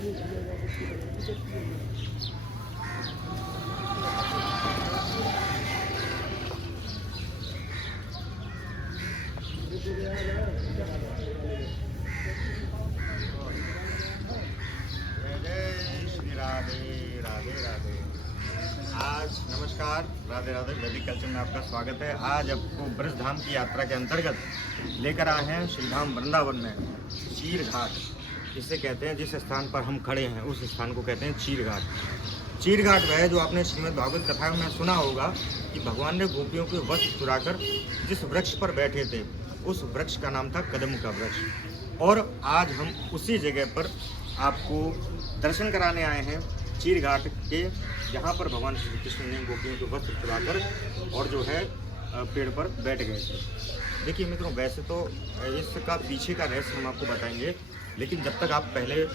आज नमस्कार, राधे राधे। वैदिक कल्चर में आपका स्वागत है। आज आपको ब्रज धाम की यात्रा के अंतर्गत लेकर आए हैं श्री धाम वृंदावन में चीर घाट, जिसे कहते हैं। जिस स्थान पर हम खड़े हैं उस स्थान को कहते हैं चीर घाट। चीर घाट वह है जो आपने श्रीमद् भागवत कथा में सुना होगा कि भगवान ने गोपियों के वस्त्र चुराकर जिस वृक्ष पर बैठे थे उस वृक्ष का नाम था कदम का वृक्ष। और आज हम उसी जगह पर आपको दर्शन कराने आए हैं चीर घाट के, जहाँ पर भगवान श्री कृष्ण ने गोपियों के वस्त्र चुराकर और जो है पेड़ पर बैठ गए थे। देखिए मित्रों, वैसे तो इसका पीछे का रहस्य हम आपको बताएंगे, लेकिन जब तक आप पहले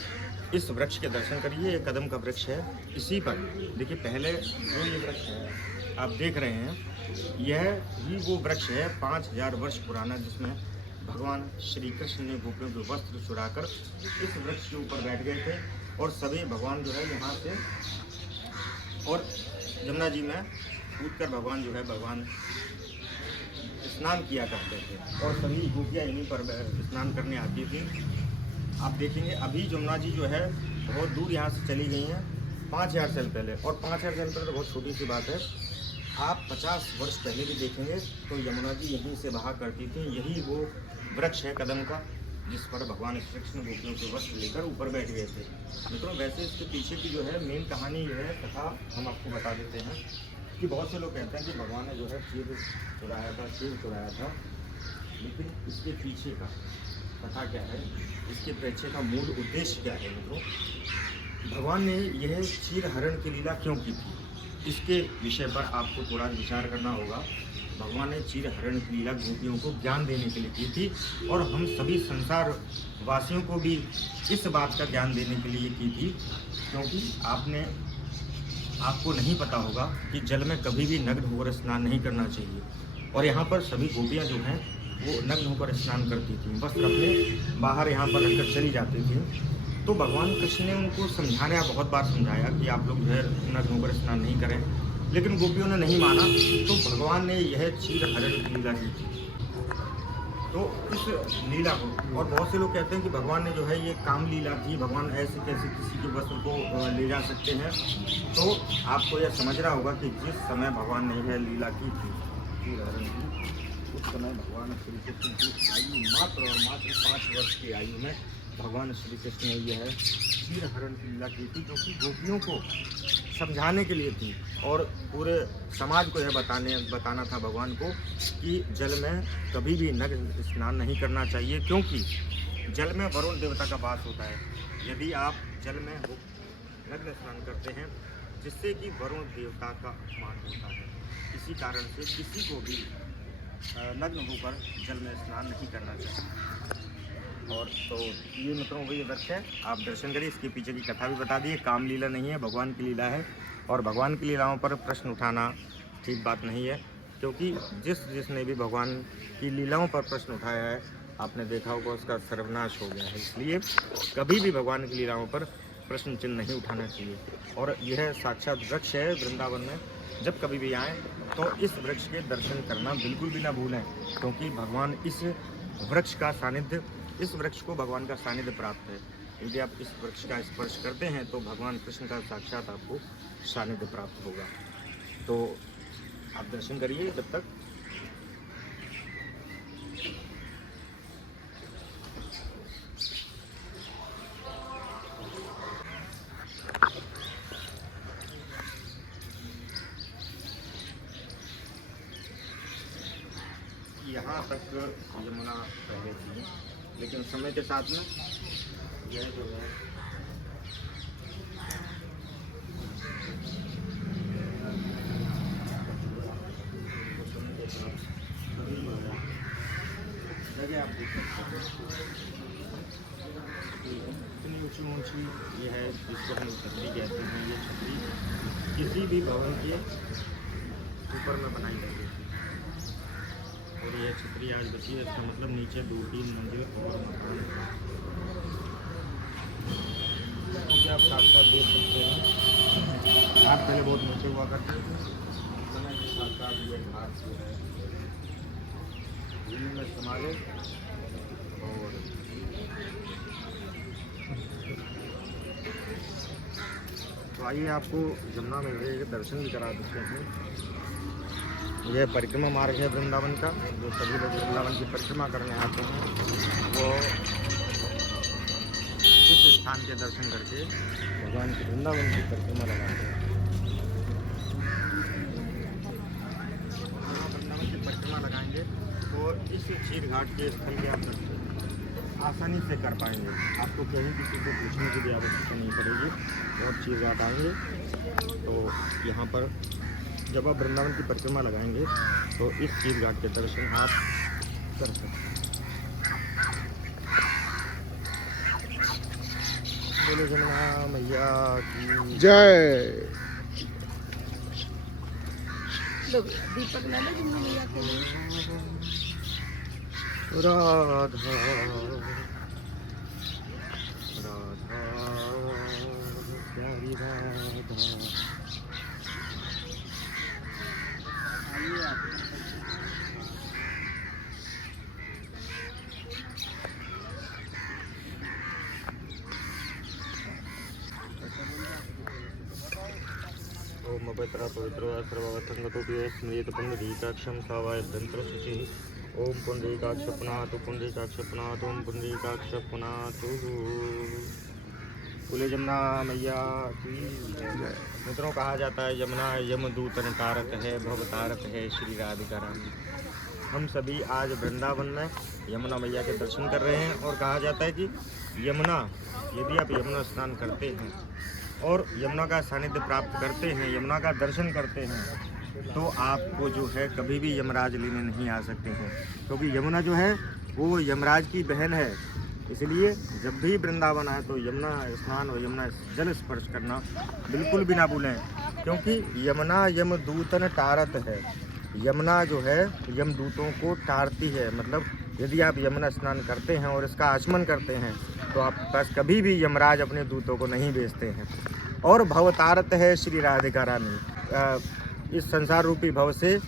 इस वृक्ष के दर्शन करिए। ये कदम का वृक्ष है। इसी पर देखिए, पहले जो ये वृक्ष है आप देख रहे हैं, यह ही वो वृक्ष है 5000 वर्ष पुराना, जिसमें भगवान श्री कृष्ण ने गोपियों के वस्त्र चुराकर इस वृक्ष के ऊपर बैठ गए थे। और सभी भगवान जो है यहाँ से और यमुना जी में कूदकर भगवान जो है स्नान किया करते थे। और सभी गोपियाँ इन्हीं पर स्नान करने आती थी। आप देखेंगे अभी यमुना जी जो है बहुत दूर यहाँ से चली गई हैं 5000 साल पहले। और 5000 साल पहले तो बहुत छोटी सी बात है। आप 50 वर्ष पहले भी देखेंगे तो यमुना जी यहीं से बहा करती थी। यही वो वृक्ष है कदम का, जिस पर भगवान श्री कृष्ण गोपियों के वस्त्र लेकर ऊपर बैठ गए थे। मित्रों, वैसे इसके पीछे की जो है मेन कहानी ये है, कथा हम आपको बता देते हैं कि बहुत से लोग कहते हैं कि भगवान ने जो है चीर चुराया था, लेकिन इसके पीछे का कथा क्या है, इसके पीछे का मूल उद्देश्य क्या है। मित्रों, भगवान ने यह चीर हरण की लीला क्यों की थी, इसके विषय पर आपको थोड़ा विचार करना होगा। भगवान ने चीर हरण की लीला गोपियों को ज्ञान देने के लिए की थी, और हम सभी संसार वासियों को भी इस बात का ज्ञान देने के लिए की थी, क्योंकि आपको नहीं पता होगा कि जल में कभी भी नग्न होकर स्नान नहीं करना चाहिए। और यहाँ पर सभी गोपियाँ जो हैं वो नग्न होकर स्नान करती थीं, वस्त्र अपने बाहर यहाँ पर रखकर चली जाती थीं। तो भगवान कृष्ण ने उनको समझाया, बहुत बार समझाया कि आप लोग जो है नग्न होकर स्नान नहीं करें, लेकिन गोपियों ने नहीं माना। तो भगवान ने यह चीर हरण की लीला की थी। तो इस लीला को, और बहुत से लोग कहते हैं कि भगवान ने जो है ये काम लीला थी, भगवान ऐसे कैसे किसी के वस्त्र को ले जा सकते हैं। तो आपको यह समझना होगा कि जिस समय भगवान ने यह लीला की थी चीर हरण की, उस समय भगवान श्री कृष्ण की आयु मात्र और मात्र 5 वर्ष की आयु में भगवान श्री कृष्ण ने यह चीर हरण की लीला की थी, जो कि गोपियों को समझाने के लिए थी और पूरे समाज को यह बताना था भगवान को कि जल में कभी भी नग्न स्नान नहीं करना चाहिए, क्योंकि जल में वरुण देवता का वास होता है। यदि आप जल में नग्न स्नान करते हैं जिससे कि वरुण देवता का अपमान होता है। इसी कारण से किसी को भी नग्न होकर जल में स्नान नहीं करना चाहिए। और तो ये मित्रों वही वृक्ष है, आप दर्शन करिए। इसके पीछे की कथा भी बता दी। काम लीला नहीं है, भगवान की लीला है। और भगवान की लीलाओं पर प्रश्न उठाना ठीक बात नहीं है, क्योंकि जिसने भी भगवान की लीलाओं पर प्रश्न उठाया है, आपने देखा होगा उसका सर्वनाश हो गया है। इसलिए कभी भी भगवान की लीलाओं पर प्रश्न चिन्ह नहीं उठाना चाहिए। और यह साक्षात वृक्ष है वृंदावन में। जब कभी भी आएँ तो इस वृक्ष के दर्शन करना बिल्कुल भी ना भूलें, क्योंकि भगवान इस वृक्ष को भगवान का सानिध्य प्राप्त है। यदि आप इस वृक्ष का स्पर्श करते हैं तो भगवान कृष्ण का साक्षात आपको सानिध्य प्राप्त होगा। तो आप दर्शन करिए जब तक। यहाँ तक यमुना पहले थी, लेकिन समय के साथ में यह जो है जगह आप देख सकते हैं इतनी ऊँची ये है, जिसको हम छतरी कहते हैं। ये छतरी किसी भी भवन के ऊपर में बनाई जाती थी, और यह छतरी आज बची है। इसका मतलब नीचे 2-3 मंदिर और मकान जो है भूमि में समा ले। और तो आइए आपको यमुना में के दर्शन भी करा देते हैं। यह परिक्रमा मार्ग है वृंदावन का, जो सभी लोग वृंदावन की परिक्रमा करने आते हैं वो इस स्थान के दर्शन करके भगवान के वृंदावन की परिक्रमा लगाते हैं। वृंदावन की परिक्रमा लगाएंगे तो इस क्षीर घाट के स्थल के आप दर्शन आसानी से कर पाएंगे। आपको कहीं किसी को पूछने की भी आवश्यकता नहीं पड़ेगी। और क्षीर घाट आएंगे तो यहाँ पर जब आप वृंदावन की परिक्रमा लगाएंगे तो इस क्षीर घाट के दर्शन आप कर सकते हैं। बोले जमुना मैया की जय। दीपक ला लो जमुना मैया के लिए। राधा राधा प्यारी राधा। ओम पवित्र पवित्र सर्वसंगतोपि स्मृत पुंडरीकाक्षं सावाभ्यंतर शुचि। ओम पुंडरीकाक्ष पुनातु पुंडरीकाक्ष पुनातु ओम पुंडरीकाक्ष पुनातु। बोले जमुना मैया की जय। मित्रों, कहा जाता है यमुना यमदूतन तारक है, भव तारक है श्री राधिका रानी। हम सभी आज वृंदावन में यमुना मैया के दर्शन कर रहे हैं। और कहा जाता है कि यमुना, यदि आप यमुना स्नान करते हैं और यमुना का सानिध्य प्राप्त करते हैं, यमुना का दर्शन करते हैं, तो आपको जो है कभी भी यमराज लेने नहीं आ सकते हैं। क्योंकि यमुना जो है वो यमराज की बहन है। इसलिए जब भी वृंदावन आए तो यमुना स्नान और यमुना जल स्पर्श करना बिल्कुल भी ना भूलें। क्योंकि यमुना यमदूतन टारत है। यमुना जो है यमदूतों को टारती है। मतलब यदि आप यमुना स्नान करते हैं और इसका आचमन करते हैं तो आपके पास कभी भी यमराज अपने दूतों को नहीं भेजते हैं। और भवतारत है श्री राधिका रानी। इस संसार रूपी भव से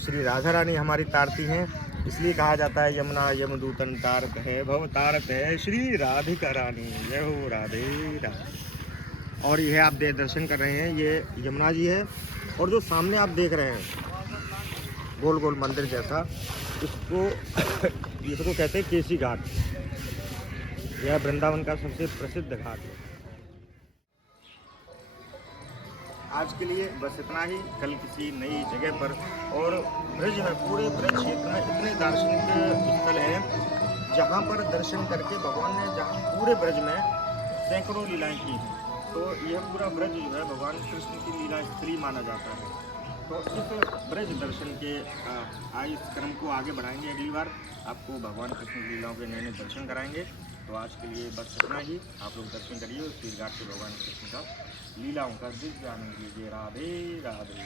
श्री राधा रानी हमारी तारती हैं। इसलिए कहा जाता है यमुना यमदूतन तारक है, भव तारक है श्री राधिका रानी। जय हो राधे राधे। और यह आप दर्शन कर रहे हैं, ये यमुना जी है। और जो सामने आप देख रहे हैं गोल गोल मंदिर जैसा, इसको कहते हैं केसी घाट। यह वृंदावन का सबसे प्रसिद्ध घाट है। आज के लिए बस इतना ही। कल किसी नई जगह पर और ब्रज में, पूरे ब्रज क्षेत्र में इतने दार्शनिक स्थल हैं जहाँ पर दर्शन करके भगवान ने, जहाँ पूरे ब्रज में सैकड़ों लीलाएं की हैं। तो यह पूरा ब्रज जो है भगवान कृष्ण की लीला स्थली माना जाता है। तो इस ब्रज दर्शन के इस क्रम को आगे बढ़ाएंगे। अगली बार आपको भगवान कृष्ण की लीलाओं के नए नए दर्शन कराएंगे। तो आज के लिए बस इतना ही। आप लोग दर्शन करिए उस घाट से भगवान कृष्ण का लीलाओं का दिव्य आनंद लीजिए। राधे राधे।